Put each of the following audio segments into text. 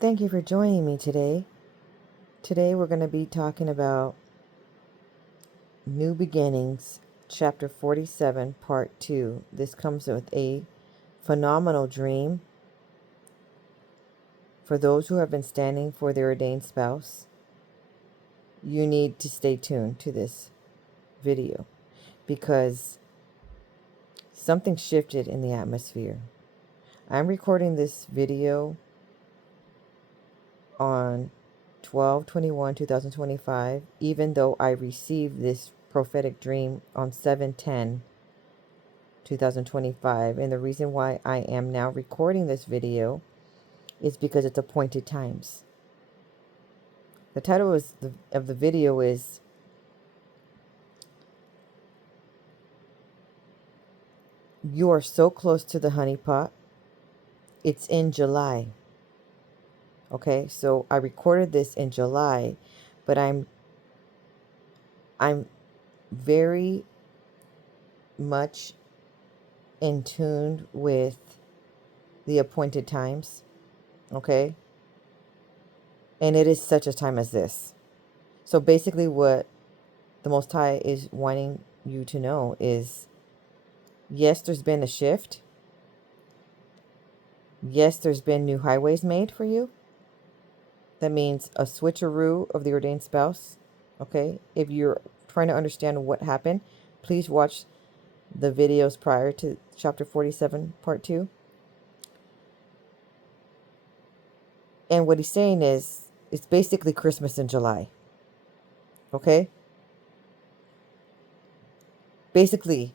Thank you for joining me today. Today we're going to be talking about New Beginnings, Chapter 47, Part 2. This comes with a phenomenal dream for those who have been standing for their ordained spouse. You need to stay tuned to this video because something shifted in the atmosphere. I'm recording this video on 12/21/2025, even though I received this prophetic dream on 7/10/2025. And the reason why I am now recording this video is because it's appointed times. The title of the video is You Are So Close to the Honey Pot. It's in July. Okay, so I recorded this in July, but I'm very much in tune with the appointed times. Okay, and it is such a time as this. So basically what the Most High is wanting you to know is, yes, there's been a shift. Yes, there's been new highways made for you. That means a switcheroo of the ordained spouse. Okay, if you're trying to understand what happened, please watch the videos prior to chapter 47, part 2. And what he's saying is, it's basically Christmas in July. Okay? Basically,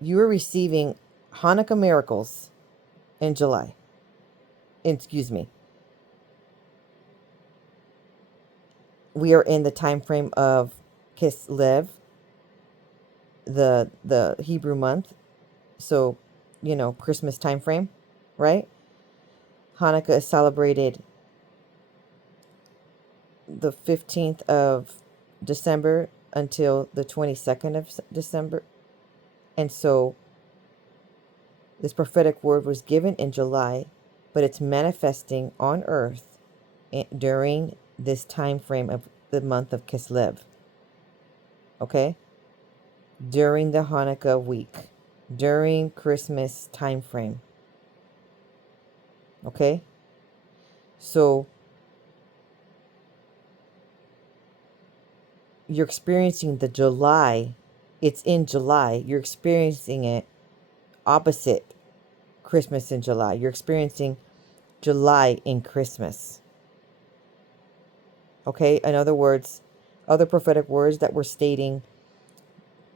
you are receiving Hanukkah miracles in July. Excuse me. We are in the time frame of Kislev, the Hebrew month. So, Christmas time frame, right? Hanukkah is celebrated the 15th of December until the 22nd of December. And so this prophetic word was given in July, but it's manifesting on earth during this time frame of the month of Kislev. Okay? During the Hanukkah week, during Christmas time frame. Okay? So you're experiencing the July. It's in July. You're experiencing it opposite Christmas in July. You're experiencing July in Christmas. Okay? In other words, other prophetic words that were stating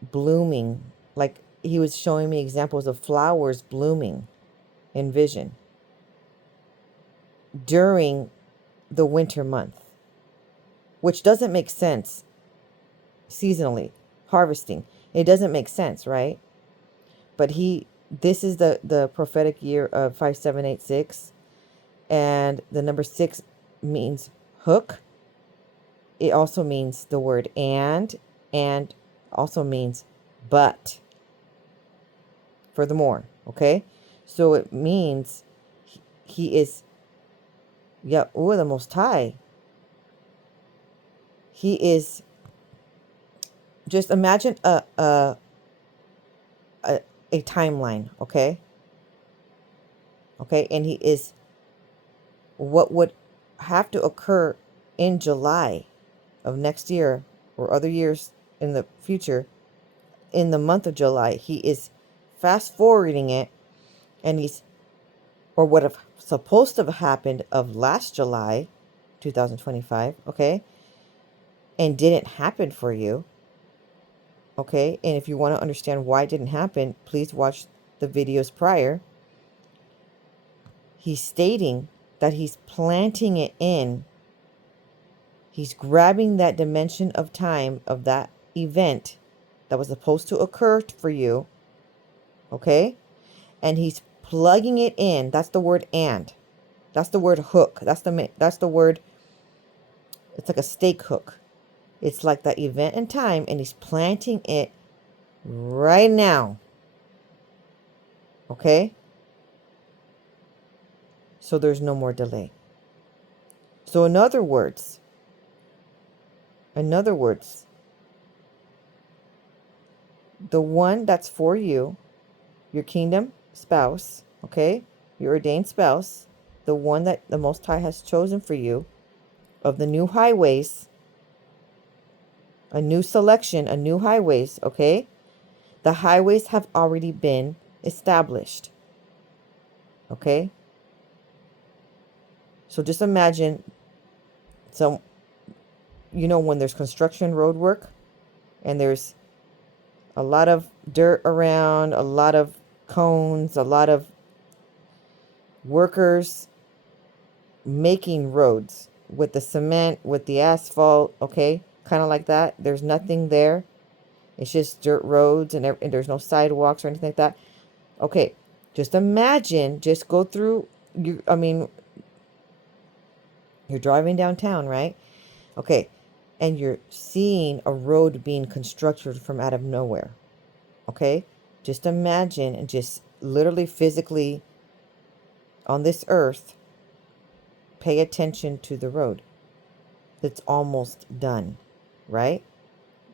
blooming, like he was showing me examples of flowers blooming in vision during the winter month, which doesn't make sense seasonally. Harvesting, it doesn't make sense, right? But this is the prophetic year of 5786, and the number 6 means hook. It also means the word and also means but. Furthermore, okay? So it means he is the Most High. He is, just imagine a timeline, okay? Okay, and he is what would have to occur in July of next year or other years in the future. In the month of July, he is fast forwarding it, and or what have supposed to have happened of last July 2025, okay, and didn't happen for you, okay? And if you want to understand why it didn't happen, please watch the videos prior. He's stating that he's planting it in. He's grabbing that dimension of time of that event that was supposed to occur for you, okay? And he's plugging it in. That's the word and. That's the word hook. That's the word. It's like a stake hook. It's like that event in time, and he's planting it right now. Okay? So there's no more delay. So in other words, the one that's for you, your kingdom spouse, okay, your ordained spouse, the one that the Most High has chosen for you, of the new highways, a new selection, a new highways, okay? The highways have already been established, okay? So just imagine some, when there's construction road work and there's a lot of dirt around, a lot of cones, a lot of workers making roads with the cement, with the asphalt, okay? Kind of like that. There's nothing there. It's just dirt roads and there's no sidewalks or anything like that. Okay, just imagine, just go through, you're driving downtown, right? Okay, and you're seeing a road being constructed from out of nowhere. Okay, just imagine and just literally physically on this earth, pay attention to the road. It's almost done, right?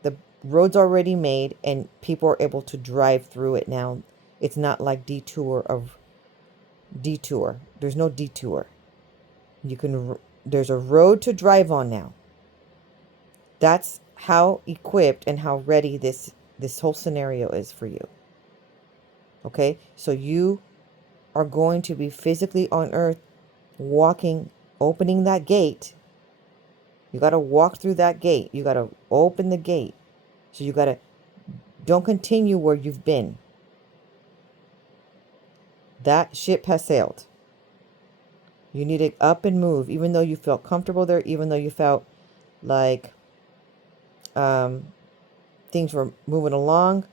The road's already made and people are able to drive through it now. It's not like detour. There's no detour. There's a road to drive on now. That's how equipped and how ready this whole scenario is for you. Okay? So you are going to be physically on earth walking, opening that gate. You got to walk through that gate. You got to open the gate. So you got to, don't continue where you've been. That ship has sailed. You need to up and move, even though you felt comfortable there, even though you felt like things were moving along.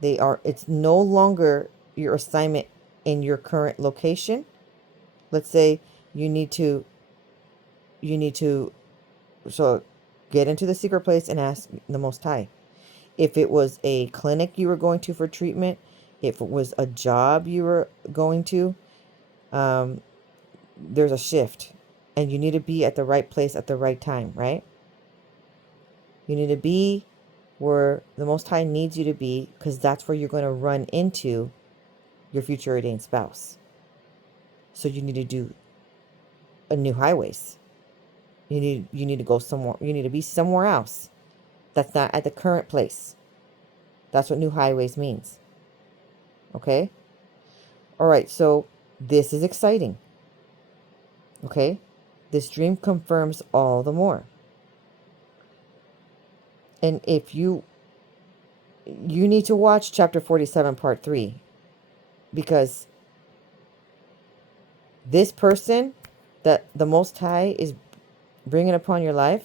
It's no longer your assignment in your current location. Let's say you need to so get into the secret place and ask the Most High. If it was a clinic you were going to for treatment, if it was a job you were going to, there's a shift and you need to be at the right place at the right time, right? You need to be where the Most High needs you to be, because that's where you're going to run into your future ordained spouse. So you need to do a new highways. You need to go somewhere. You need to be somewhere else that's not at the current place. That's what new highways means. Okay? All right, so this is exciting. Okay? This dream confirms all the more. And if you need to watch chapter 47 part 3, because this person that the Most High is bringing upon your life,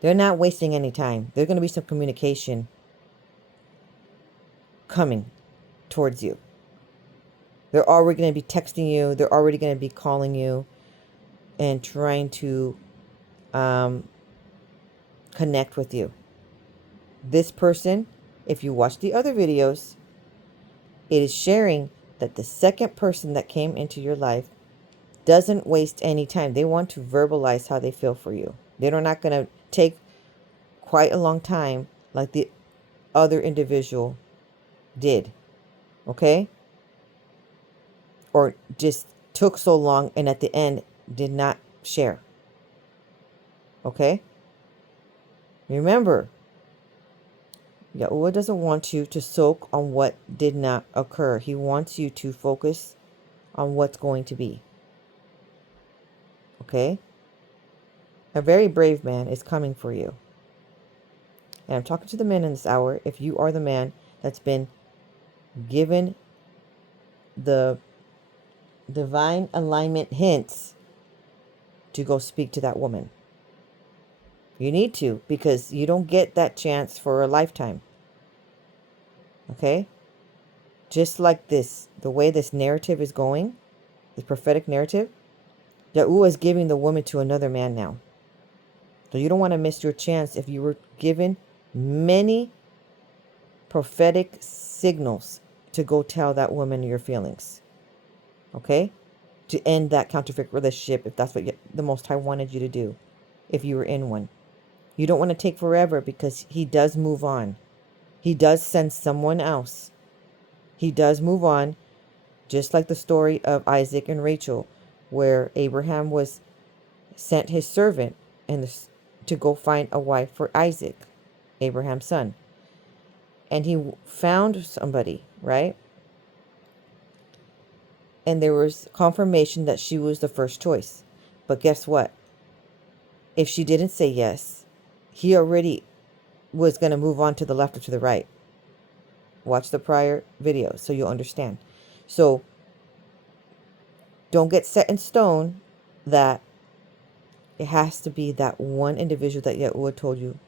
they're not wasting any time. There's going to be some communication coming towards you. They're already going to be texting you. They're already going to be calling you and trying to connect with you. This person, if you watch the other videos, it is sharing that the second person that came into your life doesn't waste any time. They want to verbalize how they feel for you. They're not going to take quite a long time like the other individual did. Okay? Or just took so long and at the end did not share. Okay? Remember, Yahuwah doesn't want you to soak on what did not occur. He wants you to focus on what's going to be. Okay? A very brave man is coming for you. And I'm talking to the men in this hour. If you are the man that's been given the divine alignment hints to go speak to that woman. You need to, because you don't get that chance for a lifetime. Okay? Just like this, the way this narrative is going, this prophetic narrative, Yahuwah is giving the woman to another man now. So you don't want to miss your chance if you were given many prophetic signals to go tell that woman your feelings. Okay? to end that counterfeit relationship if that's what the Most High wanted you to do, if you were in one. You don't want to take forever because he does move on. He does send someone else. He does move on, just like the story of Isaac and Rachel, where Abraham was sent his servant to go find a wife for Isaac, Abraham's son. And he found somebody, right? And there was confirmation that she was the first choice. But guess what? If she didn't say yes, he already was going to move on to the left or to the right. Watch the prior video so you'll understand. So don't get set in stone that it has to be that one individual that Yahuwah told you.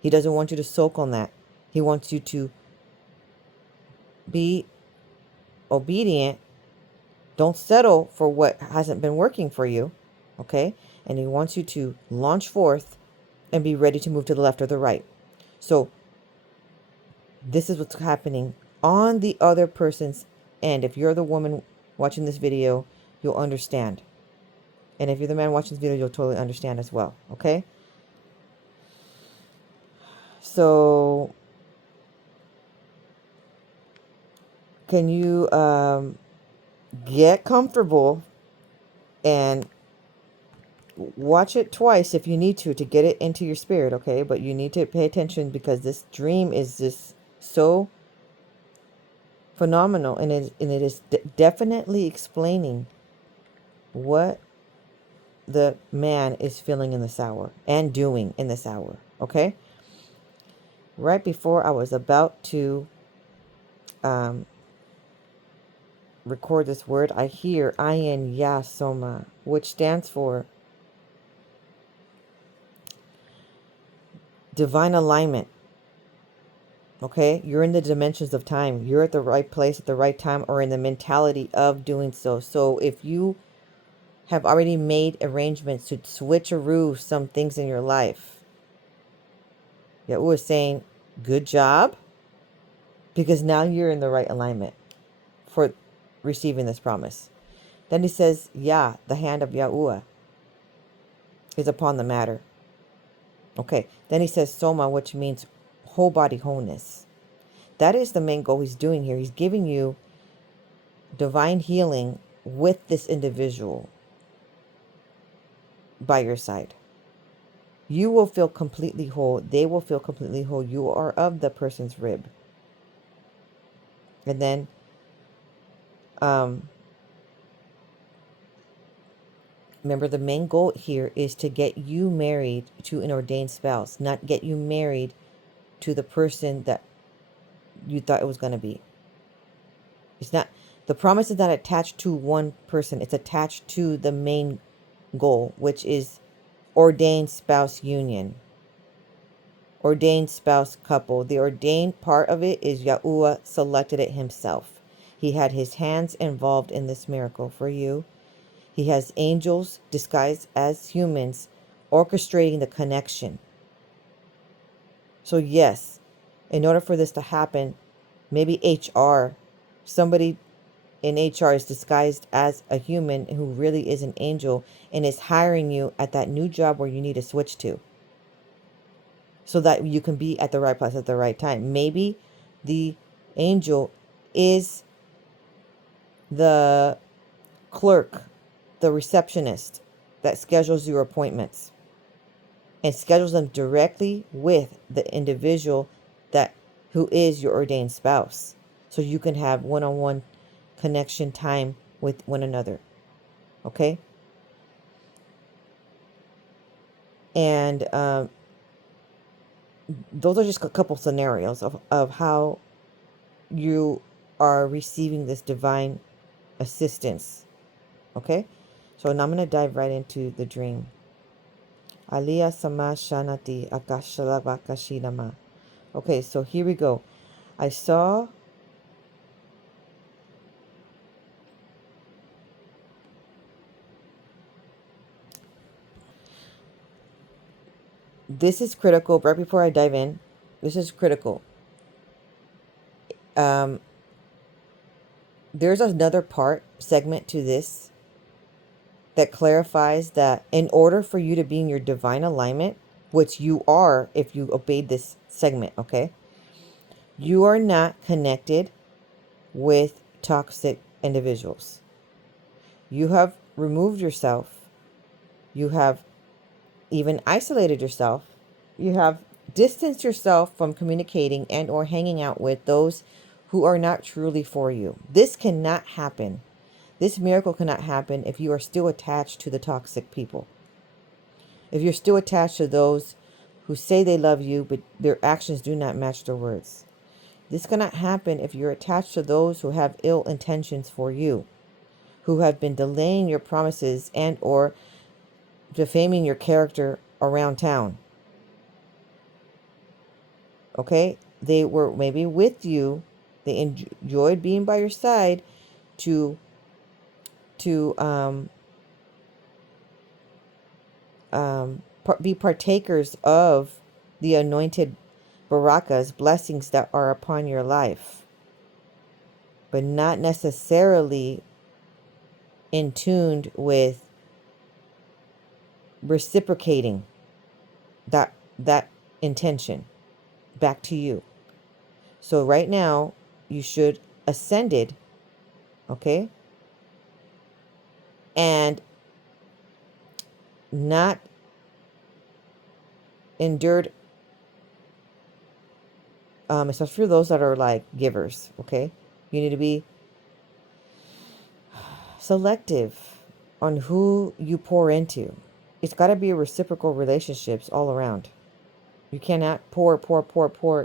He doesn't want you to soak on that. He wants you to be obedient. Don't settle for what hasn't been working for you. Okay? And he wants you to launch forth and be ready to move to the left or the right. So this is what's happening on the other person's end. If you're the woman watching this video, you'll understand. And if you're the man watching this video, you'll totally understand as well. Okay? So can you get comfortable and watch it twice if you need to get it into your spirit, okay? But you need to pay attention because this dream is just so phenomenal, and it is definitely explaining what the man is feeling in this hour and doing in this hour, okay? Right before I was about to record this word, I hear Ayin Ya Soma, which stands for divine alignment. Okay, you're in the dimensions of time. You're at the right place at the right time, or in the mentality of doing so. So if you have already made arrangements to switcheroo some things in your life, Yahuwah is saying, good job, because now you're in the right alignment for receiving this promise. Then he says, yeah, the hand of Yahuwah is upon the matter. Okay, then he says Soma, which means whole body wholeness. That is the main goal he's doing here. He's giving you divine healing with this individual by your side. You will feel completely whole. They will feel completely whole. You are of the person's rib. And then remember, the main goal here is to get you married to an ordained spouse, not get you married to the person that you thought it was going to be. It's not, the promise is not attached to one person. It's attached to the main goal, which is ordained spouse union, ordained spouse couple. The ordained part of it is Yahuwah selected it himself. He had his hands involved in this miracle for you. He has angels disguised as humans orchestrating the connection. So yes, in order for this to happen, maybe HR, somebody in HR is disguised as a human who really is an angel and is hiring you at that new job where you need to switch to, so that you can be at the right place at the right time. Maybe the angel is the clerk, the receptionist that schedules your appointments and schedules them directly with the individual who is your ordained spouse, so you can have one-on-one connection time with one another. Okay? And those are just a couple scenarios of how you are receiving this divine assistance. Okay? So now I'm going to dive right into the dream. Aliyah sama shanati akashalabakashinama. Okay, so here we go. I saw this is critical. Right before I dive in, this is critical. There's another segment to this that clarifies that in order for you to be in your divine alignment, which you are if you obeyed this segment, okay? You are not connected with toxic individuals. You have removed yourself. You have even isolated yourself. You have distanced yourself from communicating and or hanging out with those who are not truly for you. This cannot happen. This miracle cannot happen if you are still attached to the toxic people. If you're still attached to those who say they love you, but their actions do not match their words. This cannot happen if you're attached to those who have ill intentions for you, who have been delaying your promises and or defaming your character around town. Okay? They were maybe with you. They enjoyed being by your side to to be partakers of the anointed barakas, blessings that are upon your life, but not necessarily in tuned with reciprocating that intention back to you. So right now you should ascended, okay, and not endured, especially for those that are like givers, okay? You need to be selective on who you pour into. It's got to be reciprocal relationships all around. You cannot pour,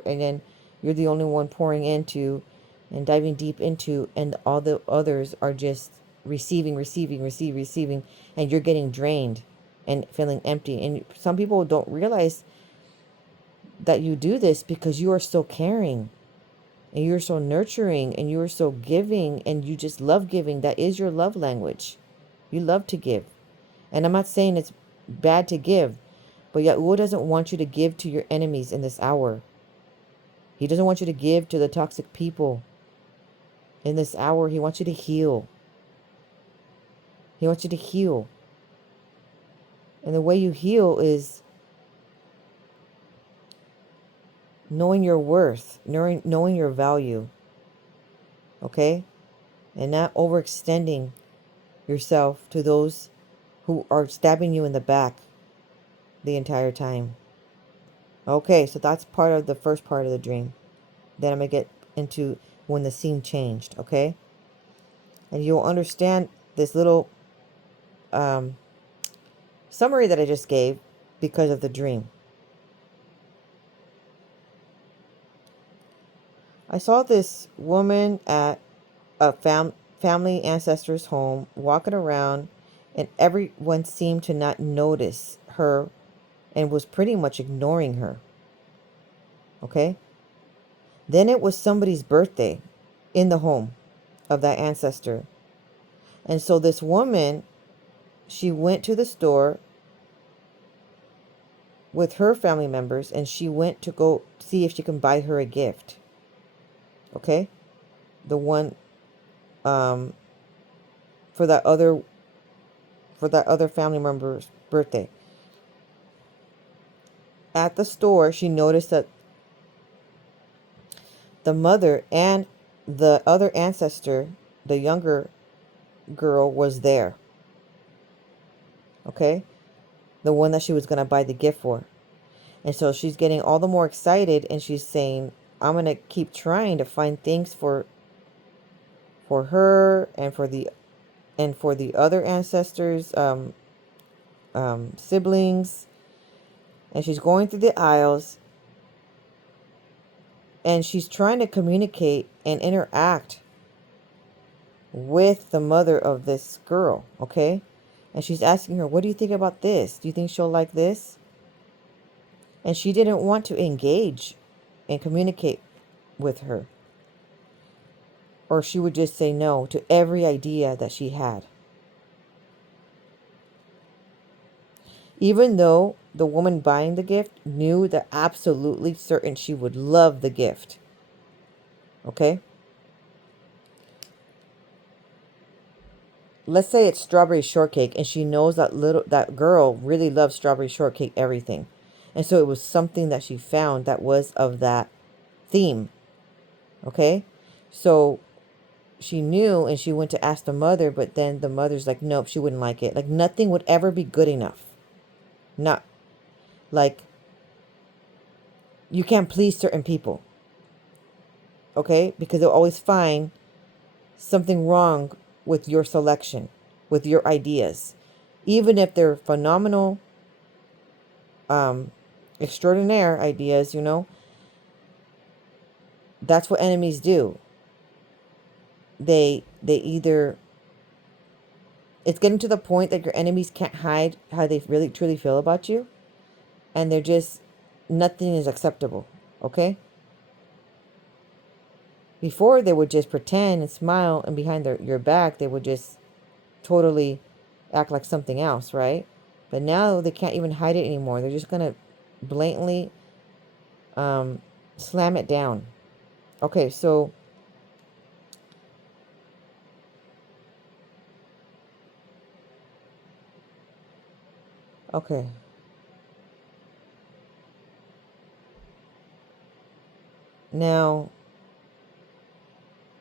and then you're the only one pouring into and diving deep into, and all the others are just receiving, and you're getting drained and feeling empty. And some people don't realize that you do this because you are so caring and you're so nurturing and you are so giving and you just love giving. That is your love language. You love to give. And I'm not saying it's bad to give, but Yahuwah doesn't want you to give to your enemies in this hour. He doesn't want you to give to the toxic people in this hour. He wants you to heal. He wants you to heal. And the way you heal is knowing your worth, knowing your value. Okay? And not overextending yourself to those who are stabbing you in the back the entire time. Okay, so that's part of the first part of the dream. Then I'm going to get into when the scene changed, okay? And you'll understand this little summary that I just gave because of the dream. I saw this woman at a family ancestor's home walking around, and everyone seemed to not notice her and was pretty much ignoring her. Okay? Then it was somebody's birthday in the home of that ancestor. And so this woman, she went to the store with her family members and she went to go see if she can buy her a gift. Okay? The one for that other family member's birthday. At the store, she noticed that the mother and the other ancestor, the younger girl, was there. Okay? The one that she was going to buy the gift for. And so she's getting all the more excited and she's saying, I'm going to keep trying to find things for her and for the other ancestors, siblings. And she's going through the aisles and she's trying to communicate and interact with the mother of this girl, okay? And she's asking her, what do you think about this? Do you think she'll like this? And she didn't want to engage and communicate with her. Or she would just say no to every idea that she had. Even though the woman buying the gift knew that absolutely certain she would love the gift. Okay? let's say it's strawberry shortcake, and she knows that girl really loves strawberry shortcake everything. And so it was something that she found that was of that theme. Okay? So she knew, and she went to ask the mother, but then the mother's like, nope, she wouldn't like it. Like nothing would ever be good enough. Not like you can't please certain people. Okay? Because they'll always find something wrong with your selection, with your ideas. Even if they're phenomenal, extraordinaire ideas, that's what enemies do. They either, it's getting to the point that your enemies can't hide how they really truly feel about you, and they're just, nothing is acceptable. Okay? Before, they would just pretend and smile, and behind your back they would just totally act like something else, right? But now they can't even hide it anymore. They're just gonna blatantly slam it down. Okay, so okay. Now,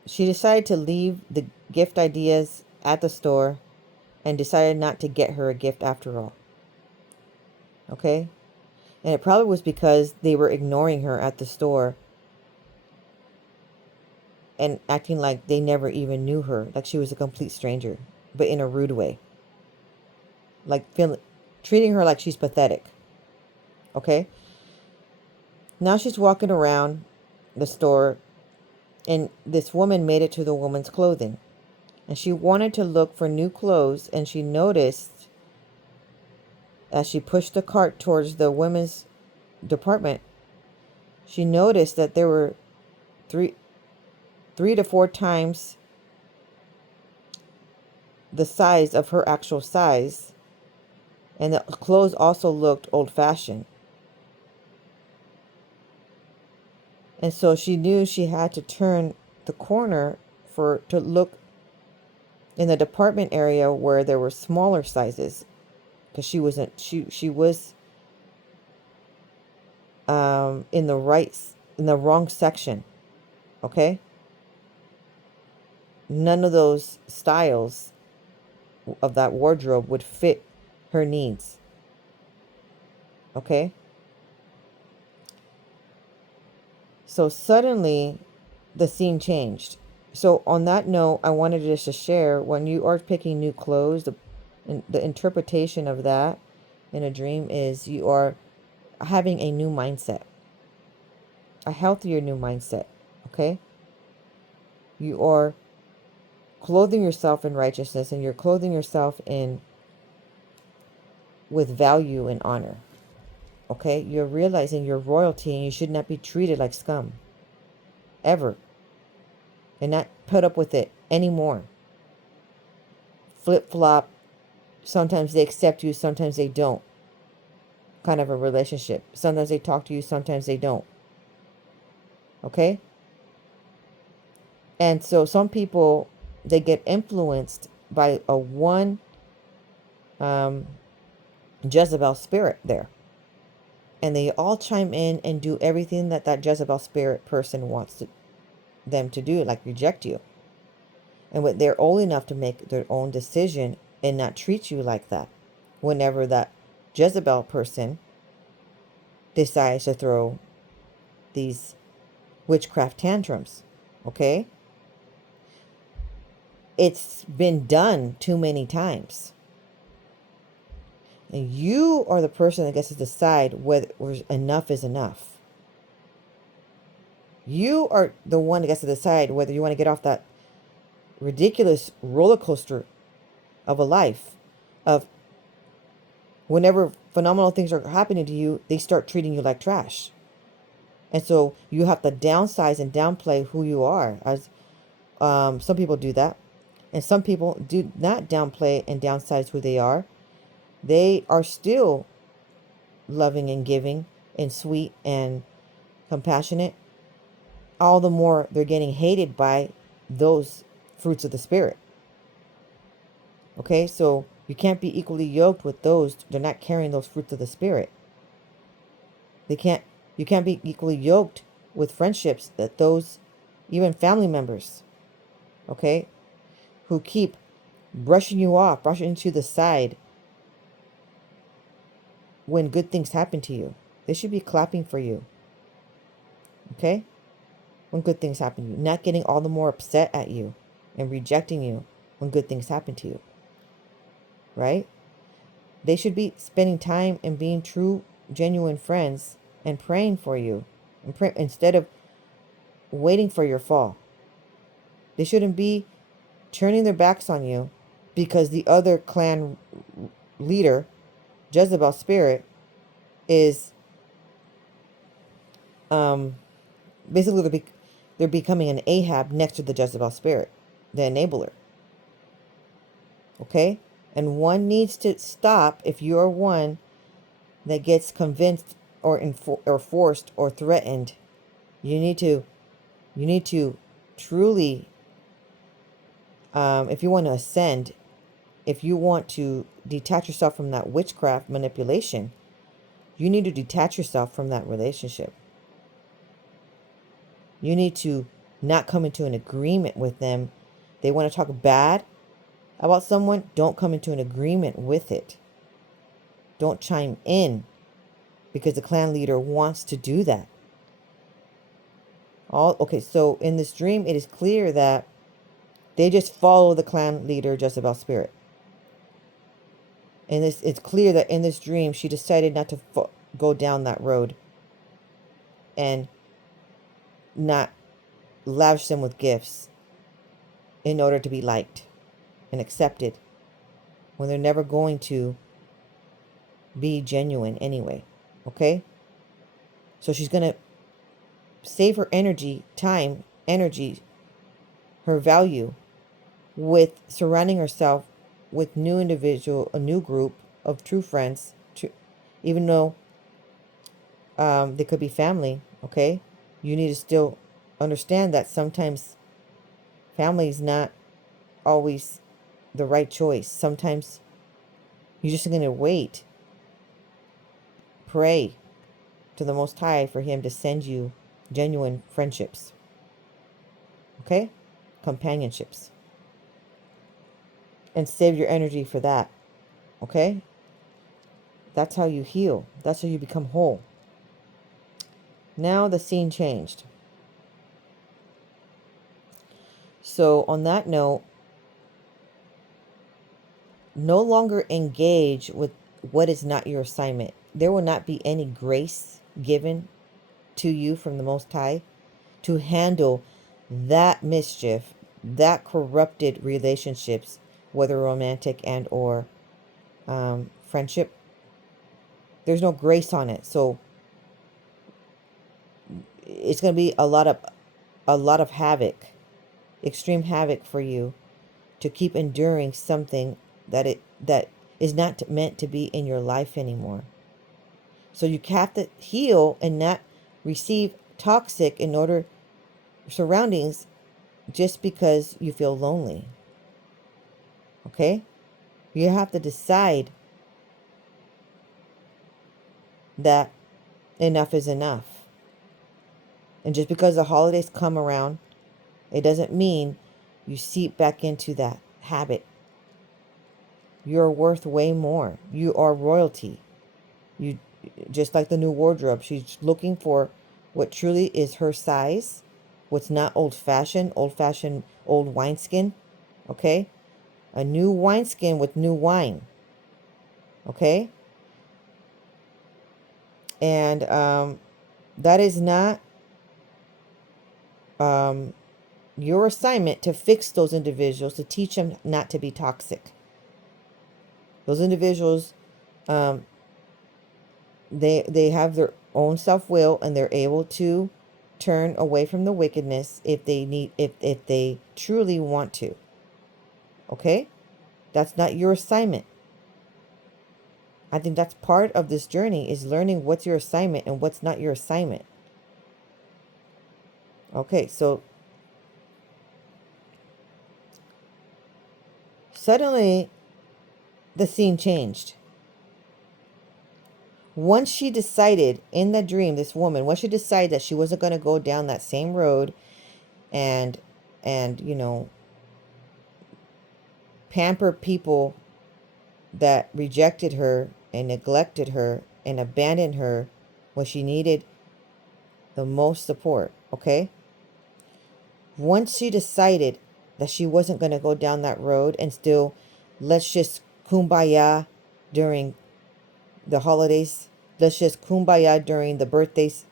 she decided to leave the gift ideas at the store and decided not to get her a gift after all. Okay? And it probably was because they were ignoring her at the store and acting like they never even knew her, like she was a complete stranger, but in a rude way. Like treating her like she's pathetic. Okay? Now she's walking around the store, and this woman made it to the woman's clothing. And she wanted to look for new clothes, and she noticed, as she pushed the cart towards the women's department, she noticed that there were three to four times the size of her actual size, and the clothes also looked old-fashioned. And so she knew she had to turn the corner to look in the department area where there were smaller sizes, because she was in the wrong section. Okay? None of those styles of that wardrobe would fit her needs. Okay? So suddenly the scene changed. So on that note, I wanted just to share, when you are picking new clothes, the interpretation of that in a dream is you are having a new mindset, a healthier new mindset. Okay? You are clothing yourself in righteousness, and you're clothing yourself with value and honor. Okay? You're realizing you're royalty, and you should not be treated like scum. Ever. And not put up with it anymore. Flip-flop. Sometimes they accept you, sometimes they don't. Kind of a relationship. Sometimes they talk to you, sometimes they don't. Okay? And so some people, they get influenced by a one Jezebel spirit there. And they all chime in and do everything that Jezebel spirit person wants them to do, like reject you. And when they're old enough to make their own decision and not treat you like that, whenever that Jezebel person decides to throw these witchcraft tantrums. Okay? It's been done too many times. And you are the person that gets to decide whether enough is enough. You are the one that gets to decide whether you want to get off that ridiculous roller coaster of a life of whenever phenomenal things are happening to you, they start treating you like trash. And so you have to downsize and downplay who you are. As some people do that. And some people do not downplay and downsize who they are. They are still loving and giving and sweet and compassionate. All the more they're getting hated by those fruits of the Spirit. Okay, so you can't be equally yoked with those. They're not carrying those fruits of the spirit. They can't. You can't be equally yoked with friendships that those, even family members, okay, who keep brushing you off, brushing you to the side when good things happen to you. They should be clapping for you. Okay? When good things happen to you, not getting all the more upset at you and rejecting you when good things happen to you. Right? They should be spending time and being true, genuine friends and praying for you and instead of waiting for your fall. They shouldn't be turning their backs on you because the other clan leader, Jezebel spirit, is basically they're becoming an Ahab next to the Jezebel spirit, the enabler. Okay? And one needs to stop if you're one that gets convinced or forced or threatened. You need to truly, if you want to ascend, if you want to detach yourself from that witchcraft manipulation, you need to detach yourself from that relationship. You need to not come into an agreement with them. They want to talk bad about someone, don't come into an agreement with it. Don't chime in because the clan leader wants to do that. Okay, so in this dream, it is clear that they just follow the clan leader Jezebel's spirit. And it's clear that in this dream, she decided not to go down that road and not lavish them with gifts in order to be liked and accepted when they're never going to be genuine anyway. Okay? So she's going to save her energy, time, energy, her value with surrounding herself with a new group of true friends, even though they could be family, okay? You need to still understand that sometimes family is not always the right choice. Sometimes you're just going to wait, pray to the Most High for Him to send you genuine friendships, okay? Companionships. And save your energy for that, okay? That's how you heal. That's how you become whole. Now the scene changed. So on that note, no longer engage with what is not your assignment. There will not be any grace given to you from the Most High to handle that mischief, that corrupted relationships, whether romantic and or friendship. There's no grace on it. So it's going to be a lot of havoc, extreme havoc for you to keep enduring something that is not meant to be in your life anymore. So you have to heal and not receive toxic in order surroundings just because you feel lonely. Okay? You have to decide that enough is enough. And just because the holidays come around, it doesn't mean you seep back into that habit. You're worth way more. You are royalty. You just like the new wardrobe. She's looking for what truly is her size, what's not old-fashioned old wineskin. Okay? A new wineskin with new wine. Okay? And that is not your assignment to fix those individuals, to teach them not to be toxic. Those individuals, they have their own self-will and they're able to turn away from the wickedness if they truly want to. Okay? That's not your assignment. I think that's part of this journey, is learning what's your assignment and what's not your assignment. Okay, so suddenly the scene changed. Once she decided in that dream, this woman, once she decided that she wasn't going to go down that same road and you know, pamper people that rejected her and neglected her and abandoned her when she needed the most support, okay? Once she decided that she wasn't going to go down that road and still, let's just kumbaya during the holidays, let's just kumbaya during the birthdays,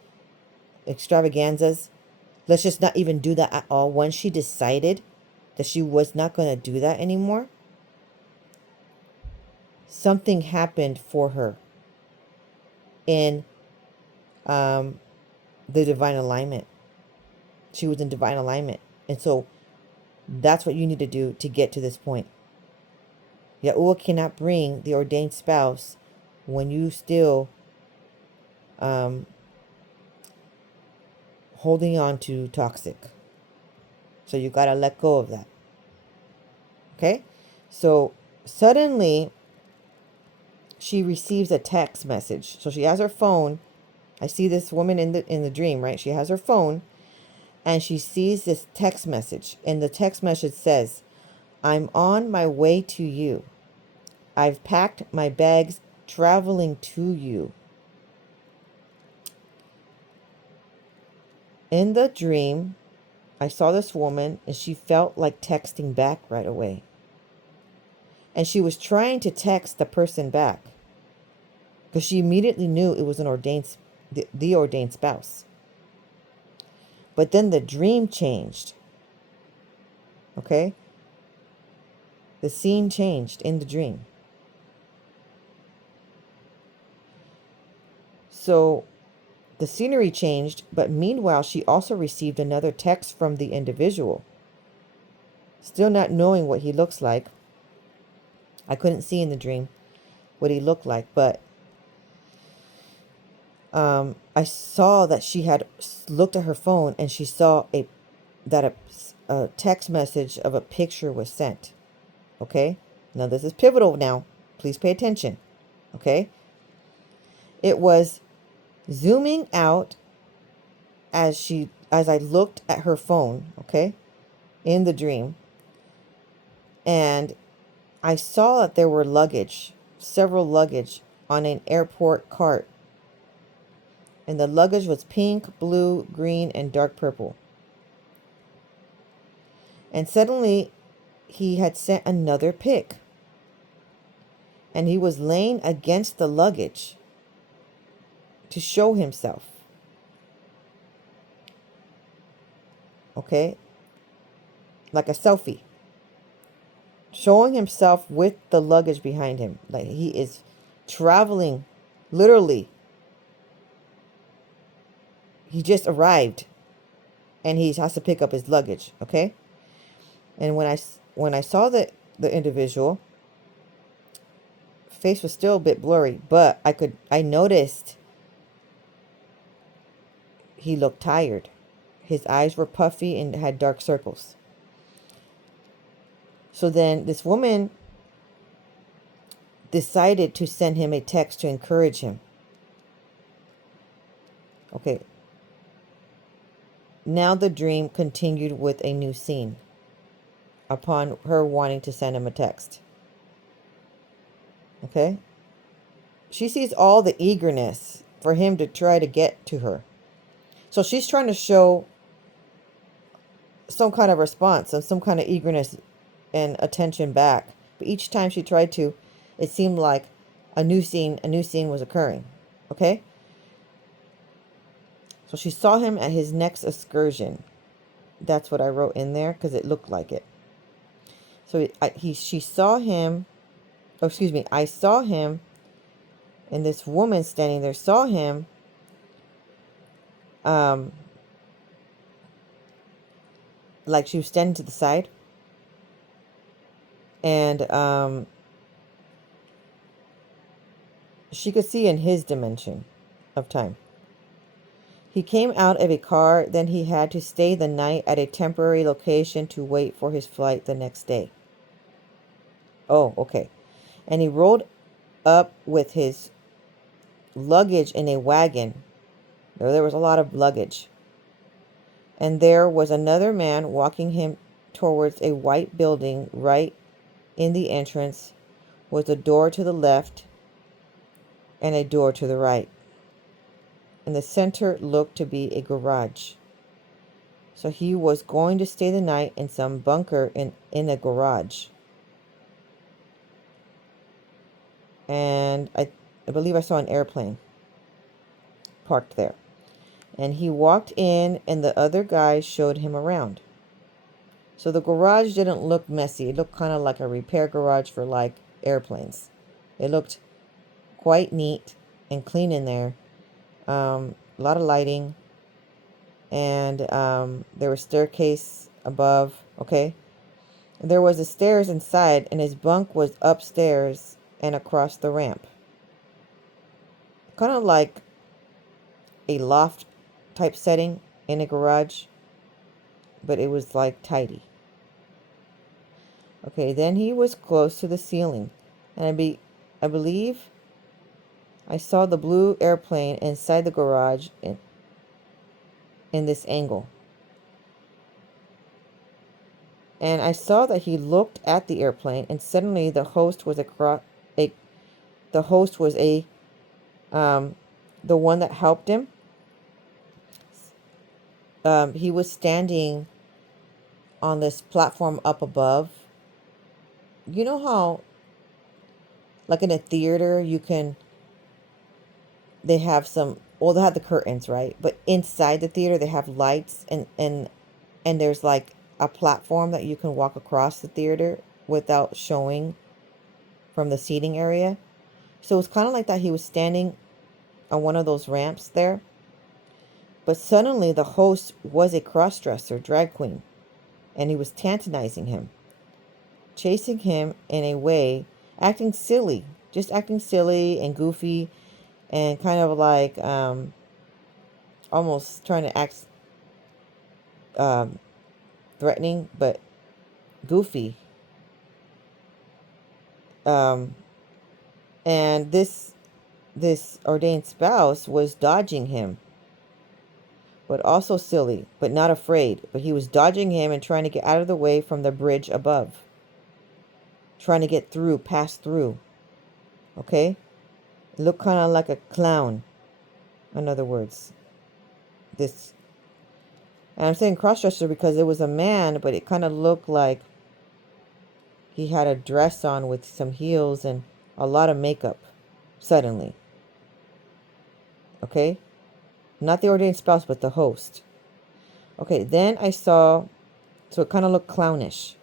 extravaganzas, let's just not even do that at all. Once she decided that she was not going to do that anymore, something happened for her in the divine alignment. She was in divine alignment. And so that's what you need to do to get to this point. Yahuwah cannot bring the ordained spouse when you still holding on to toxic. So you got to let go of that. Okay? So suddenly she receives a text message. So she has her phone. I see this woman in the dream, right? She has her phone and she sees this text message. And the text message says, "I'm on my way to you. I've packed my bags traveling to you." In the dream, I saw this woman and she felt like texting back right away. And she was trying to text the person back because she immediately knew it was an ordained, the ordained spouse. But then the dream changed. Okay? The scene changed in the dream. So the scenery changed, but meanwhile, she also received another text from the individual. Still not knowing what he looks like. I couldn't see in the dream what he looked like, but I saw that she had looked at her phone and she saw that a text message of a picture was sent. Okay? Now this is pivotal now. Please pay attention. Okay? It was zooming out as I looked at her phone, okay, in the dream. And I saw that there were several luggage on an airport cart. And the luggage was pink, blue, green, and dark purple. And suddenly he had sent another pic. And he was laying against the luggage to show himself. Okay? Like a selfie. Showing himself with the luggage behind him. Like he is traveling, literally. He just arrived. And he has to pick up his luggage. Okay? And when I saw the individual, face was still a bit blurry, but I noticed he looked tired. His eyes were puffy and had dark circles. So then this woman decided to send him a text to encourage him. Okay. Now the dream continued with a new scene upon her wanting to send him a text. Okay? She sees all the eagerness for him to try to get to her. So she's trying to show some kind of response and some kind of eagerness and attention back. But each time she tried to, it seemed like a new scene was occurring. Okay? So she saw him at his next excursion. That's what I wrote in there because it looked like it. So she saw him, I saw him, and this woman standing there saw him like she was standing to the side. And she could see in his dimension of time. He came out of a car, then he had to stay the night at a temporary location to wait for his flight the next day. Oh, okay. and he rolled up with his luggage in a wagon. There was a lot of luggage. And there was another man walking him towards a white building. Right in the entrance was a door to the left and a door to the right. And the center looked to be a garage. So he was going to stay the night in some bunker in a garage. And I believe I saw an airplane parked there. And he walked in, and the other guy showed him around. So the garage didn't look messy. It looked kind of like a repair garage for like airplanes. It looked quite neat and clean in there. A lot of lighting. And there was staircase above. Okay. And there was a stairs inside, and his bunk was upstairs and across the ramp. Kind of like a loft type setting in a garage, but it was like tidy. Okay, then he was close to the ceiling, and I believe I saw the blue airplane inside the garage in this angle. And I saw that he looked at the airplane, and suddenly the host was the one that helped him. He was standing on this platform up above. You know how, like in a theater, they have they have the curtains, right? But inside the theater, they have lights, and there's like a platform that you can walk across the theater without showing from the seating area. So it's kind of like that. He was standing on one of those ramps there. But suddenly the host was a cross-dresser drag queen, and he was tantalizing him, chasing him in a way, acting silly and goofy, and kind of like almost trying to act threatening but goofy. And this ordained spouse was dodging him, but also silly, but not afraid. But he was dodging him and trying to get out of the way from the bridge above, trying to get through, pass through. Okay? It looked kind of like a clown, in other words. And I'm saying cross-dresser because it was a man, but it kind of looked like he had a dress on with some heels and a lot of makeup, suddenly. Okay? Not the ordained spouse, but the host. Okay, then I saw, so it kind of looked clownish,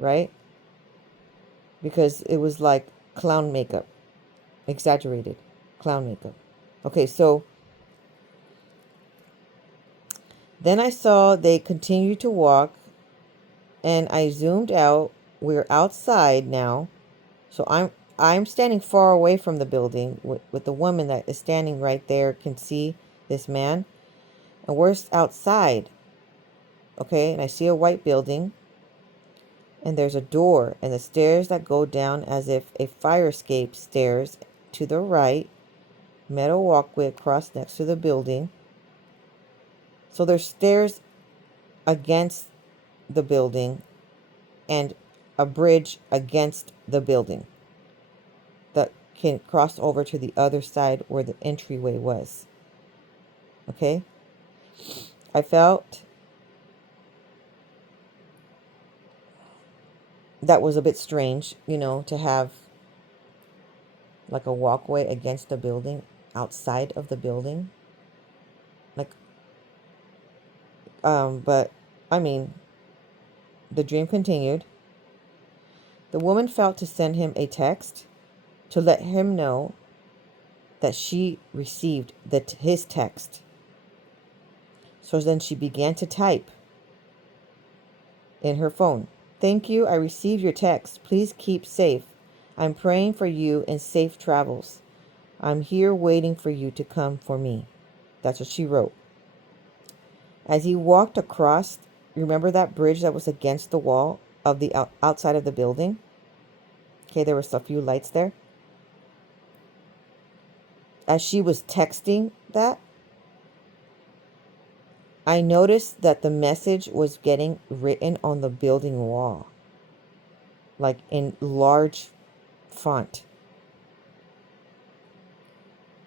right? Because it was like clown makeup, exaggerated clown makeup. Okay, so then I saw they continued to walk, and I zoomed out. We're outside now, so I'm standing far away from the building with the woman that is standing right there can see this man, and we're outside. Okay, and I see a white building, and there's a door and the stairs that go down as if a fire escape stairs to the right, metal walkway across next to the building. So there's stairs against the building and a bridge against the building that can cross over to the other side where the entryway was. Okay? I felt that was a bit strange, to have like a walkway against the building, outside of the building. Like, but I mean, the dream continued. The woman felt to send him a text to let him know that she received his text. So then she began to type in her phone. Thank you, I received your text. Please keep safe. I'm praying for you and safe travels. I'm here waiting for you to come for me. That's what she wrote. As he walked across, remember that bridge that was against the wall of the outside of the building? Okay, there was a few lights there. As she was texting that, I noticed that the message was getting written on the building wall, like in large font.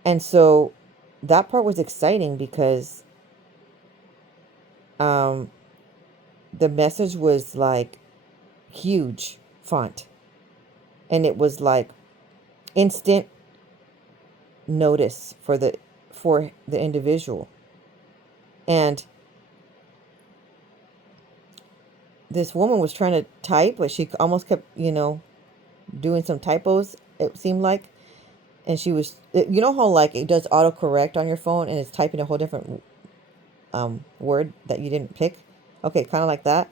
And so that part was exciting because um, the message was like huge font. And it was like instant notice for the individual. And this woman was trying to type, but she almost kept, doing some typos, it seemed like. And she was, you know how like it does autocorrect on your phone and it's typing a whole different word that you didn't pick? Okay, kind of like that.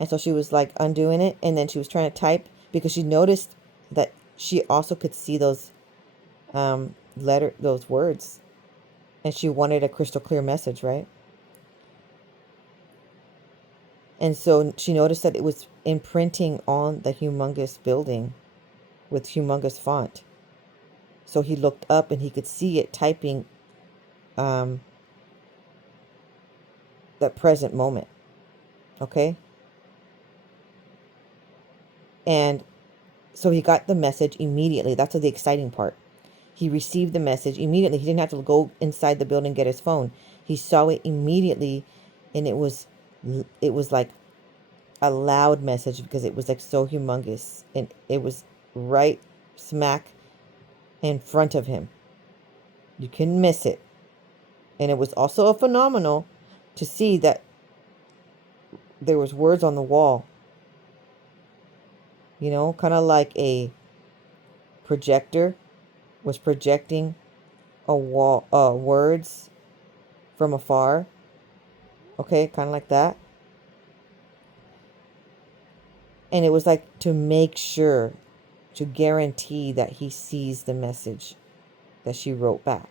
And so she was like undoing it, and then she was trying to type because she noticed that she also could see those those words, and she wanted a crystal clear message, right? And so she noticed that it was imprinting on the humongous building with humongous font. So he looked up and he could see it typing um, that present moment. Okay. And so he got the message immediately. That's the exciting part. He received the message immediately. He didn't have to go inside the building and get his phone. He saw it immediately, and it was like a loud message because it was like so humongous, and it was right smack in front of him. You couldn't miss it. And it was also a phenomenal to see that there was words on the wall, kind of like a projector was projecting a wall words from afar. Okay, kind of like that. And it was like to make sure, to guarantee that he sees the message that she wrote back.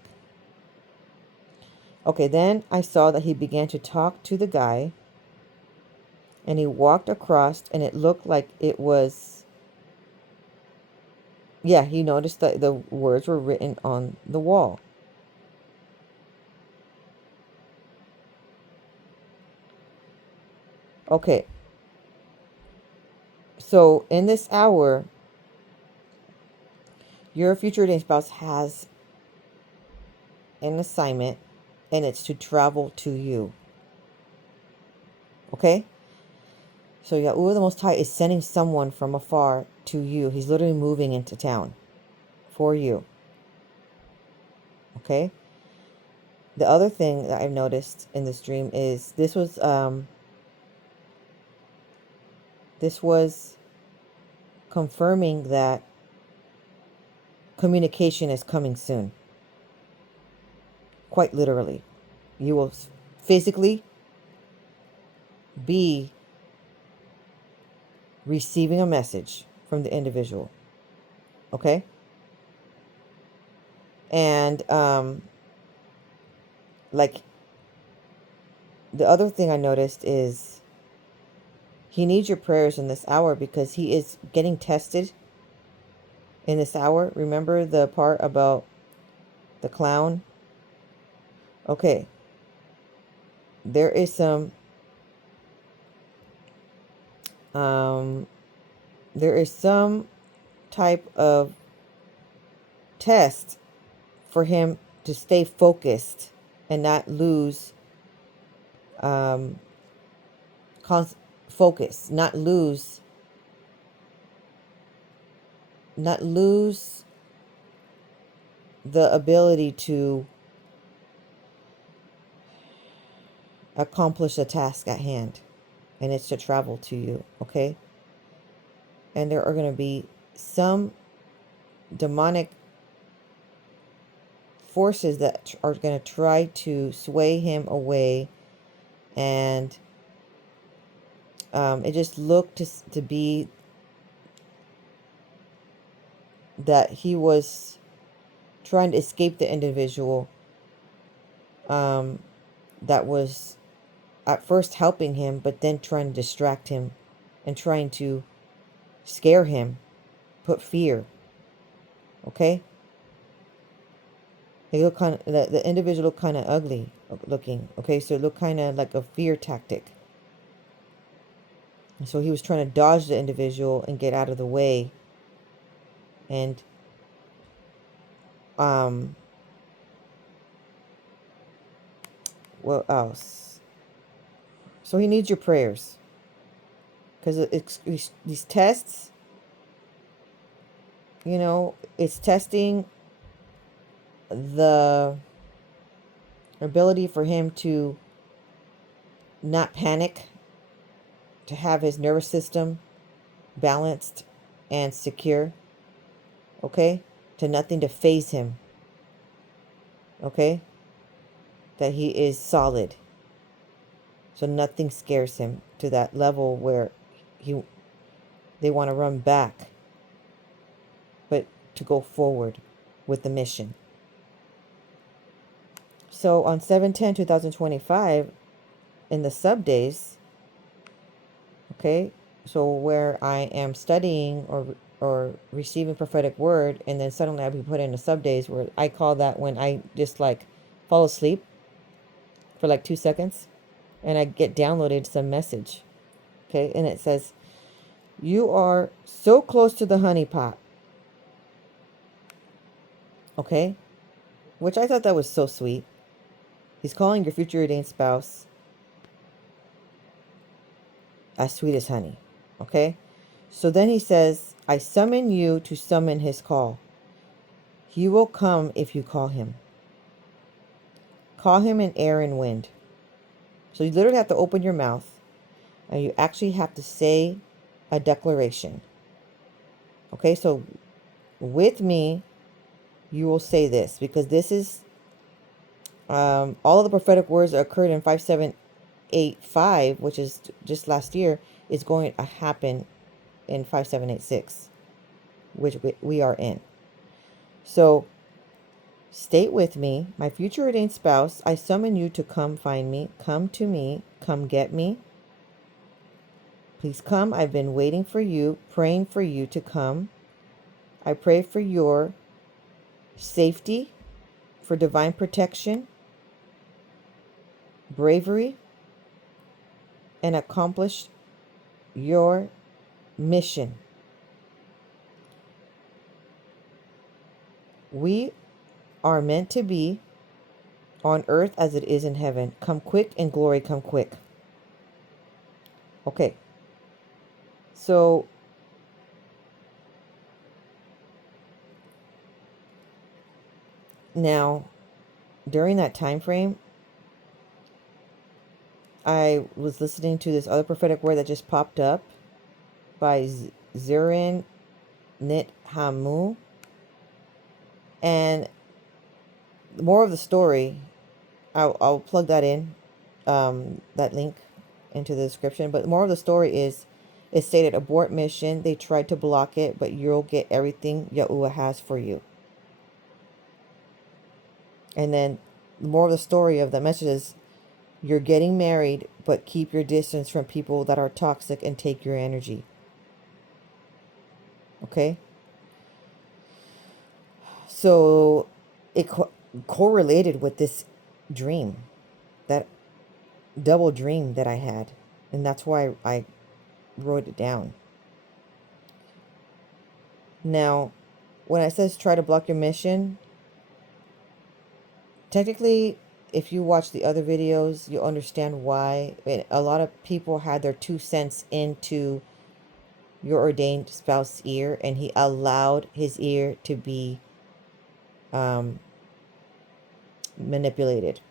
Okay, then I saw that he began to talk to the guy, and he walked across, and it looked like it was, yeah, he noticed that the words were written on the wall. Okay, so in this hour, your future dating spouse has an assignment, and it's to travel to you. Okay? So Yahuwah the Most High is sending someone from afar to you. He's literally moving into town for you. Okay? The other thing that I've noticed in this dream is this was confirming that communication is coming soon. Quite literally. You will physically be receiving a message from the individual. Okay? And like the other thing I noticed is he needs your prayers in this hour because he is getting tested in this hour. Remember the part about the clown? Okay. There is some um there is some type of test for him to stay focused and not lose um focus, not lose the ability to accomplish the task at hand, and it's to travel to you. Okay? And there are going to be some demonic forces that are going to try to sway him away, and it just looked to be that he was trying to escape the individual that was at first helping him, but then trying to distract him and trying to scare him put fear. Okay? They look kind of, the individual look kind of ugly looking. Okay, so it looked kind of like a fear tactic. And so he was trying to dodge the individual and get out of the way. And what else? So he needs your prayers, because it's these tests. You know, it's testing the ability for him to not panic, to have his nervous system balanced and secure. Okay? To nothing to phase him. Okay? That he is solid. So nothing scares him to that level where they want to run back, but to go forward with the mission. So on 7/10/2025, in the sub days, okay, so where I am studying or receiving prophetic word, and then suddenly I'll be put in the sub days, where I call that when I just like fall asleep for like 2 seconds, and I get downloaded some message. Okay, and it says, "You are so close to the honey pot." Okay, which I thought that was so sweet. He's calling your future ordained spouse as sweet as honey. Okay, so then he says, "I summon you to summon his call. He will come if you call him. Call him in air and wind." So you literally have to open your mouth, and you actually have to say a declaration. Okay, so with me, you will say this, because this is all of the prophetic words that occurred in 5785, which is just last year, is going to happen in 5786, which we are in. So state with me, "My future ordained spouse, I summon you to come find me, come to me, come get me. Please come. I've been waiting for you, praying for you to come. I pray for your safety, for divine protection, bravery, and accomplish your mission. We are meant to be on earth as it is in heaven. Come quick, and glory come quick." Okay. So now, during that time frame, I was listening to this other prophetic word that just popped up by Zirin Nithamu. And more of the story, I'll plug that in, that link into the description. But more of the story is, it stated, "Abort mission. They tried to block it, but you'll get everything Yahuwah has for you." And then more of the story of the message is, "You're getting married, but keep your distance from people that are toxic and take your energy." Okay? So it correlated with this dream, that double dream that I had. And that's why I wrote it down. Now, when it says try to block your mission, technically, if you watch the other videos, you'll understand why. A lot of people had their 2 cents into your ordained spouse's ear, and he allowed his ear to be manipulated.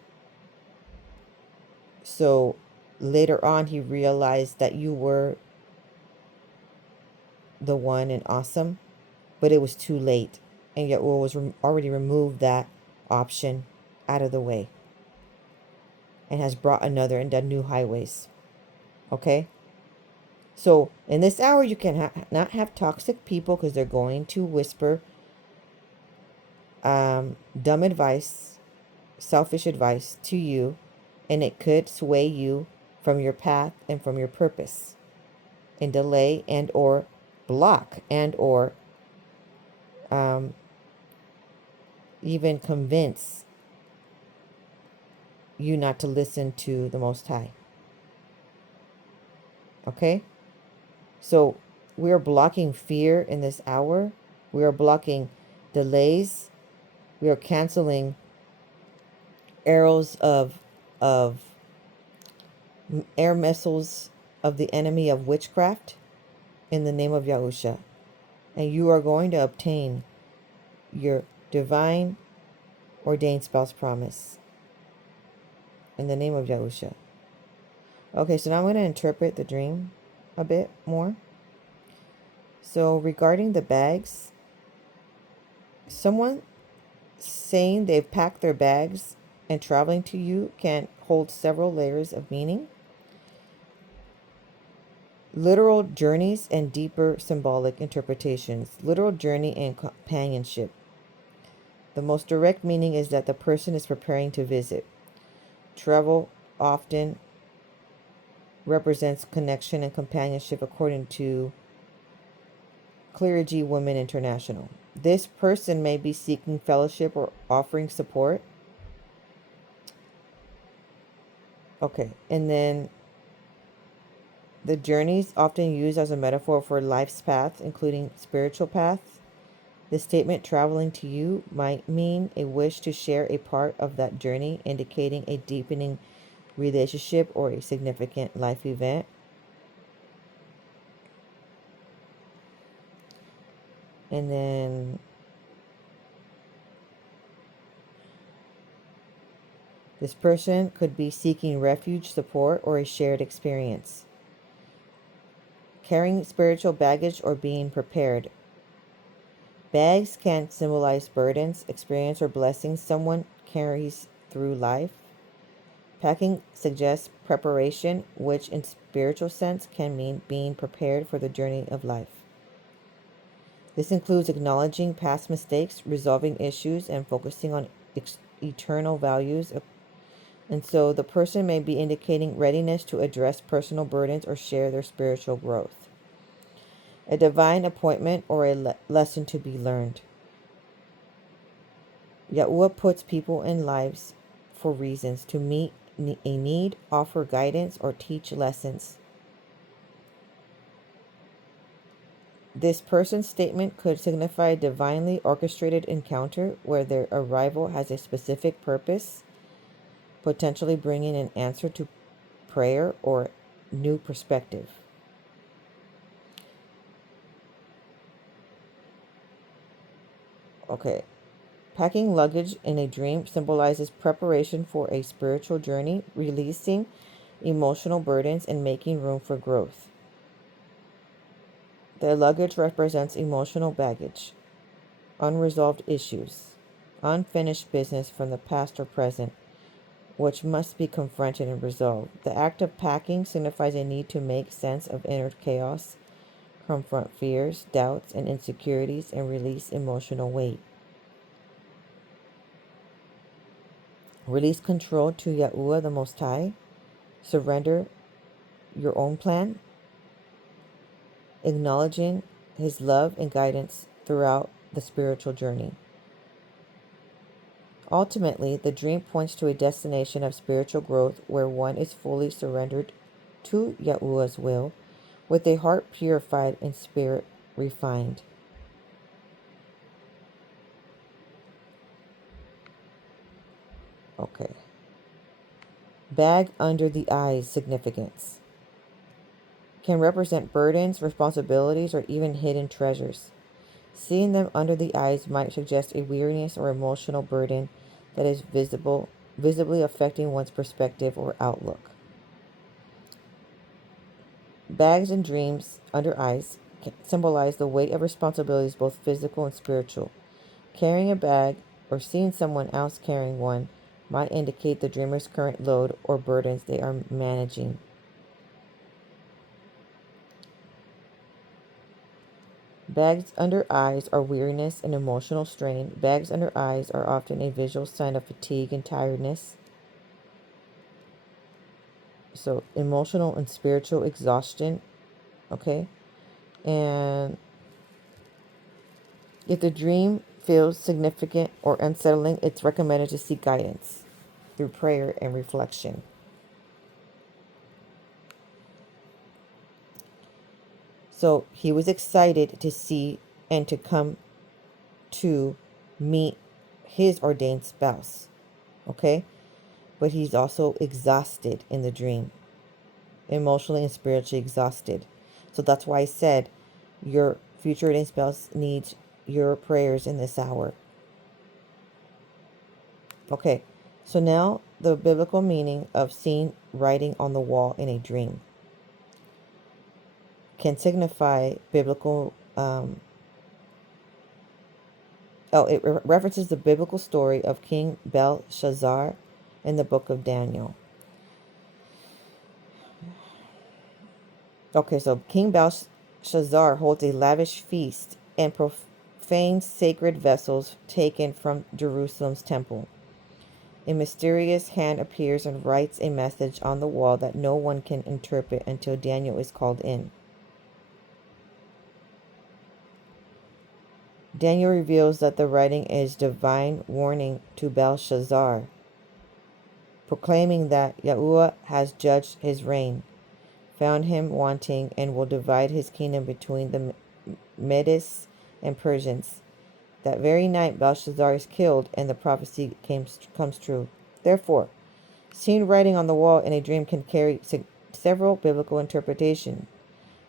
So later on, he realized that you were the one and awesome, but it was too late, and yet was already removed that option out of the way, and has brought another and done new highways. Okay? So in this hour, you can not have toxic people, because they're going to whisper dumb advice, selfish advice to you, and it could sway you from your path and from your purpose, and delay and or block and or even convince you not to listen to the Most High. Okay? So we are blocking fear in this hour. We are blocking delays. We are canceling arrows of air missiles of the enemy of witchcraft in the name of Yahusha. And you are going to obtain your divine ordained spouse promise in the name of Yahusha. Okay, so now I'm going to interpret the dream a bit more. So regarding the bags, someone saying they've packed their bags and traveling to you can hold several layers of meaning. Literal journeys and deeper symbolic interpretations. Literal journey and companionship. The most direct meaning is that the person is preparing to visit. Travel often represents connection and companionship according to Clergy Women International. This person may be seeking fellowship or offering support. Okay, and then the journeys often used as a metaphor for life's path, including spiritual paths. The statement traveling to you might mean a wish to share a part of that journey, indicating a deepening relationship or a significant life event. And then this person could be seeking refuge, support, or a shared experience. Carrying spiritual baggage or being prepared. Bags can symbolize burdens, experience, or blessings someone carries through life. Packing suggests preparation, which in spiritual sense can mean being prepared for the journey of life. This includes acknowledging past mistakes, resolving issues, and focusing on eternal values. And so the person may be indicating readiness to address personal burdens or share their spiritual growth. A divine appointment or a lesson to be learned. Yahuwah puts people in lives for reasons to meet a need, offer guidance, or teach lessons. This person's statement could signify a divinely orchestrated encounter where their arrival has a specific purpose, potentially bringing an answer to prayer or new perspective. Okay. Packing luggage in a dream symbolizes preparation for a spiritual journey, releasing emotional burdens and making room for growth. The luggage represents emotional baggage, unresolved issues, unfinished business from the past or present, which must be confronted and resolved. The act of packing signifies a need to make sense of inner chaos, confront fears, doubts, and insecurities, and release emotional weight. Release control to Yahuwah the Most High. Surrender your own plan, acknowledging His love and guidance throughout the spiritual journey. Ultimately, the dream points to a destination of spiritual growth where one is fully surrendered to Yahuwah's will, with a heart purified and spirit refined. Okay. Bag under the eyes significance. Can represent burdens, responsibilities, or even hidden treasures. Seeing them under the eyes might suggest a weariness or emotional burden that is visibly affecting one's perspective or outlook. Bags and dreams under eyes symbolize the weight of responsibilities, both physical and spiritual. Carrying a bag or seeing someone else carrying one might indicate the dreamer's current load or burdens they are managing. Bags under eyes are weariness and emotional strain. Bags under eyes are often a visual sign of fatigue and tiredness. So emotional and spiritual exhaustion. Okay. And If the dream feels significant or unsettling, it's recommended to seek guidance through prayer and reflection. So he was excited to see and to come to meet his ordained spouse. Okay? But he's also exhausted in the dream, emotionally and spiritually exhausted. So that's why I said your future ordained spouse needs your prayers in this hour. Okay, so now the biblical meaning of seeing writing on the wall in a dream can signify biblical. It references the biblical story of King Belshazzar in the book of Daniel. Okay, so King Belshazzar holds a lavish feast and profanes sacred vessels taken from Jerusalem's temple. A mysterious hand appears and writes a message on the wall that no one can interpret until Daniel is called in. Daniel reveals that the writing is divine warning to Belshazzar, proclaiming that Yahuwah has judged his reign, found him wanting, and will divide his kingdom between the Medes and Persians. That very night Belshazzar is killed and the prophecy comes true. Therefore, seeing writing on the wall in a dream can carry several biblical interpretations,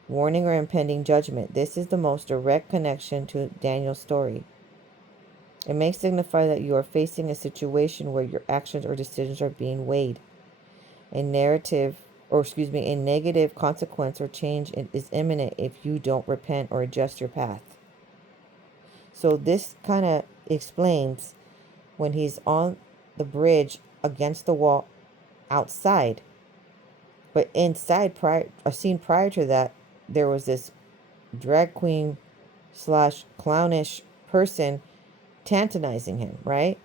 warning or impending judgment. This is the most direct connection to Daniel's story. It may signify that you are facing a situation where your actions or decisions are being weighed. A negative consequence or change is imminent if you don't repent or adjust your path. So this kind of explains when he's on the bridge against the wall outside. But inside, a scene prior to that, there was this drag queen / clownish person tantalizing him, right?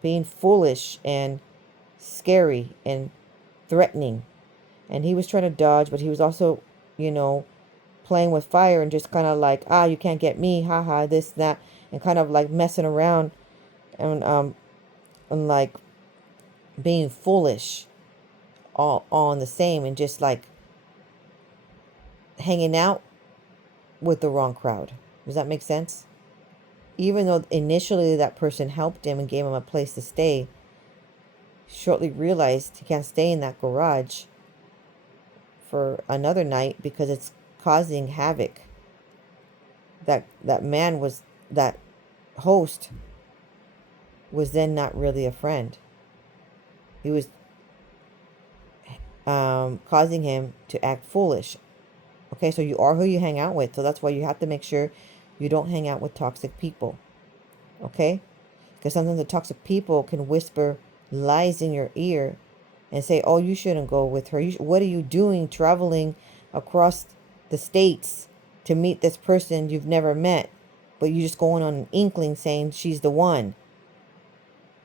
Being foolish and scary and threatening. And he was trying to dodge, but he was also, playing with fire and just kind of like, you can't get me, haha, this, that, and kind of like messing around and like being foolish all on the same, and just like hanging out with the wrong crowd. Does that make sense? Even though initially that person helped him and gave him a place to stay, shortly realized he can't stay in that garage for another night because it's causing havoc. That host was then not really a friend. He was causing him to act foolish. Okay, so you are who you hang out with. So that's why you have to make sure you don't hang out with toxic people. Okay? Because sometimes the toxic people can whisper lies in your ear and say, oh, you shouldn't go with her. What are you doing traveling across the states to meet this person you've never met? But you're just going on an inkling saying she's the one.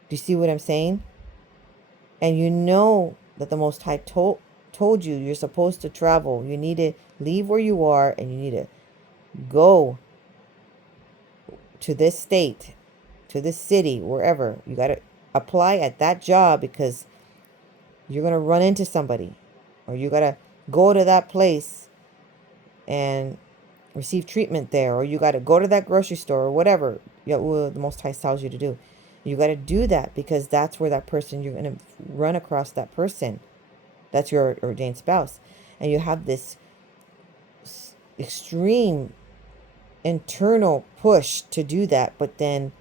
Do you see what I'm saying? And you know that the Most High told you you're supposed to travel. You need to leave where you are and you need to go to this state, to this city, wherever. You got to apply at that job because you're going to run into somebody, or you got to go to that place and receive treatment there, or you got to go to that grocery store, or whatever the Most High tells you to do. You got to do that because that's where that person, you're going to run across that person. That's your ordained spouse. And you have this extreme internal push to do that. But then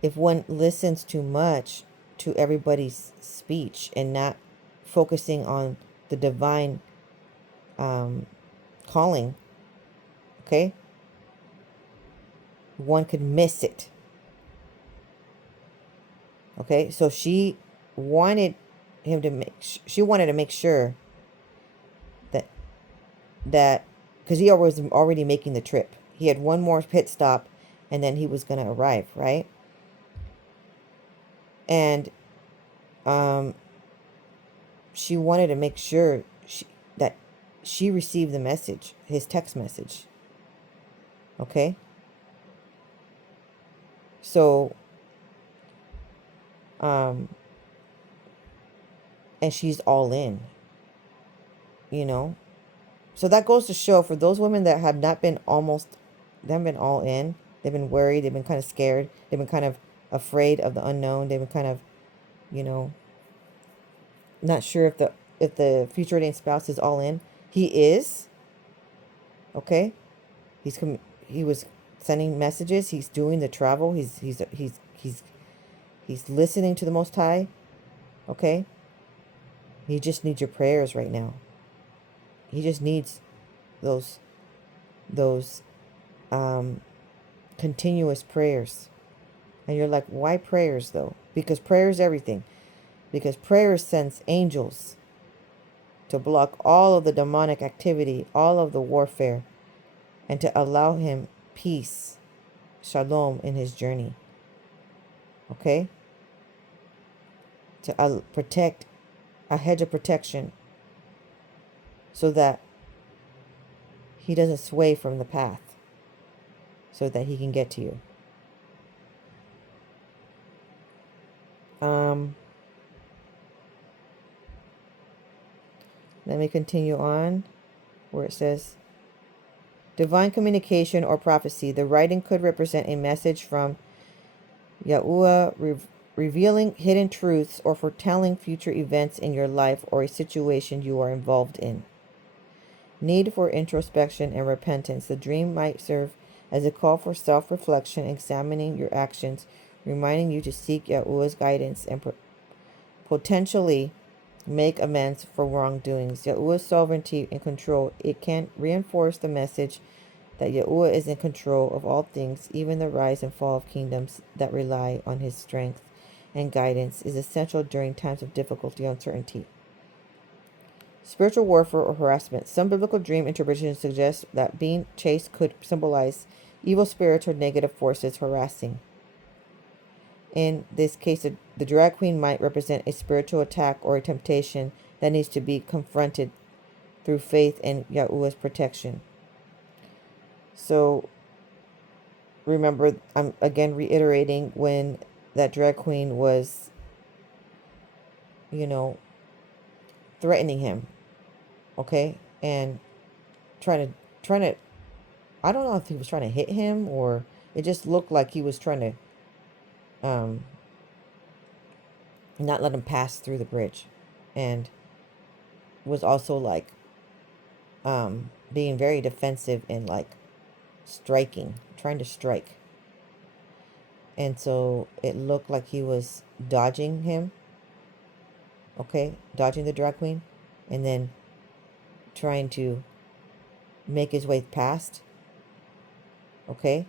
if one listens too much to everybody's speech and not focusing on the divine calling, okay, one could miss it. Okay, so she wanted to make sure that because he was already making the trip. He had one more pit stop and then he was going to arrive, right? And she wanted to make sure that she received the message, his text message. Okay? So, and she's all in, you know? So that goes to show for those women that have not been they haven't been all in, they've been worried, they've been kind of scared, they've been kind of afraid of the unknown, they've been kind of, you know, not sure if the future ordained spouse is all in. He is, okay? He was sending messages, he's doing the travel, he's listening to the Most High, okay? He just needs your prayers right now. He just needs those those continuous prayers. And you're like, why prayers though? Because prayer is everything. Because prayer sends angels to block all of the demonic activity, all of the warfare, and to allow him peace, shalom in his journey. Okay? To protect, a hedge of protection, so that he doesn't sway from the path, so that he can get to you. Let me continue on where it says, divine communication or prophecy. The writing could represent a message from Yahuwah revealing hidden truths or foretelling future events in your life or a situation you are involved in. Need for introspection and repentance. The dream might serve as a call for self-reflection, examining your actions, reminding you to seek Yahuwah's guidance and potentially make amends for wrongdoings. Yahuwah's sovereignty and control. It can reinforce the message that Yahuwah is in control of all things, even the rise and fall of kingdoms that rely on his strength and guidance is essential during times of difficulty or uncertainty. Spiritual warfare or harassment. Some biblical dream interpretations suggest that being chased could symbolize evil spirits or negative forces harassing. In this case, the drag queen might represent a spiritual attack or a temptation that needs to be confronted through faith and Yahuwah's protection. So remember, I'm again reiterating when that drag queen was, threatening him, okay? And trying to I don't know if he was trying to hit him, or it just looked like he was trying to not let him pass through the bridge, and was also like being very defensive and like trying to strike. And so it looked like he was dodging him, okay? Dodging the drag queen, and then trying to make his way past, okay?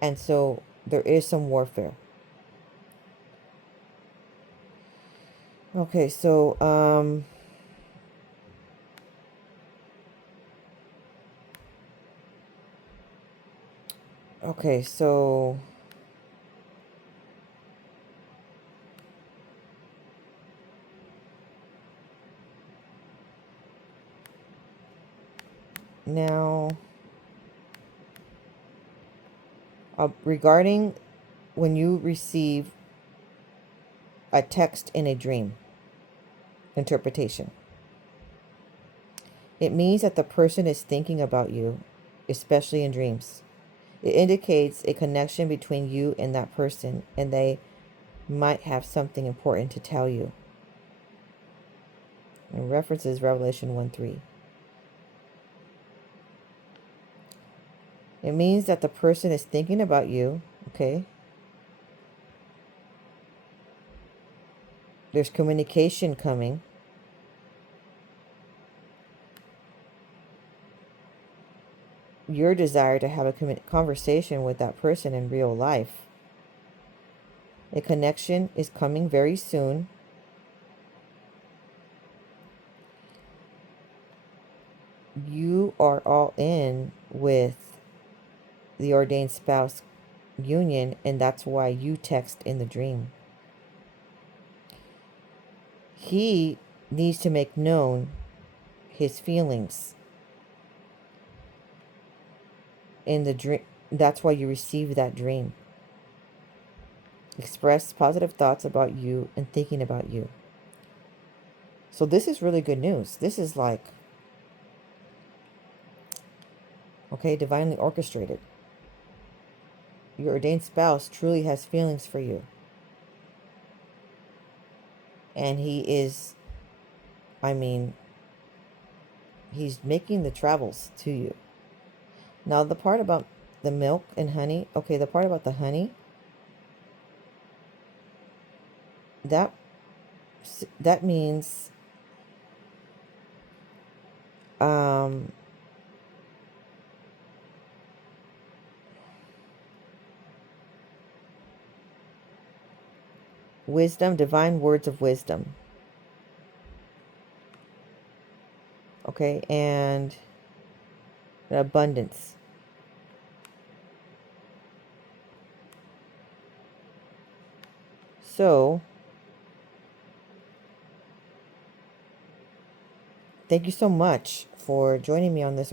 And so there is some warfare. Okay, so okay, so now regarding when you receive a text in a dream interpretation, it means that the person is thinking about you, especially in dreams. It indicates a connection between you and that person, and they might have something important to tell you. And references Revelation 1:3. It means that the person is thinking about you, okay? There's communication coming. Your desire to have a conversation with that person in real life. A connection is coming very soon. You are all in with the ordained spouse union, and that's why you text in the dream. He needs to make known his feelings. in the dream. That's why you receive that dream. Express positive thoughts about you and thinking about you. So this is really good news. This is like, okay, divinely orchestrated. Your ordained spouse truly has feelings for you. And he is, I mean, he's making the travels to you. Now, the part about the milk and honey, okay, the part about the honey, that means um, wisdom, divine words of wisdom. Okay, and abundance. So, thank you so much for joining me on this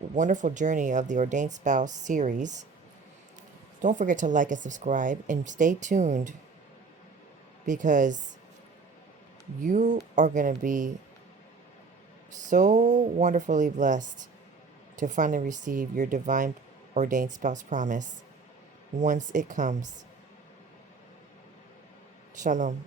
wonderful journey of the Ordained Spouse series. Don't forget to like and subscribe and stay tuned, because you are going to be so wonderfully blessed to finally receive your divine ordained spouse promise once it comes. Shalom.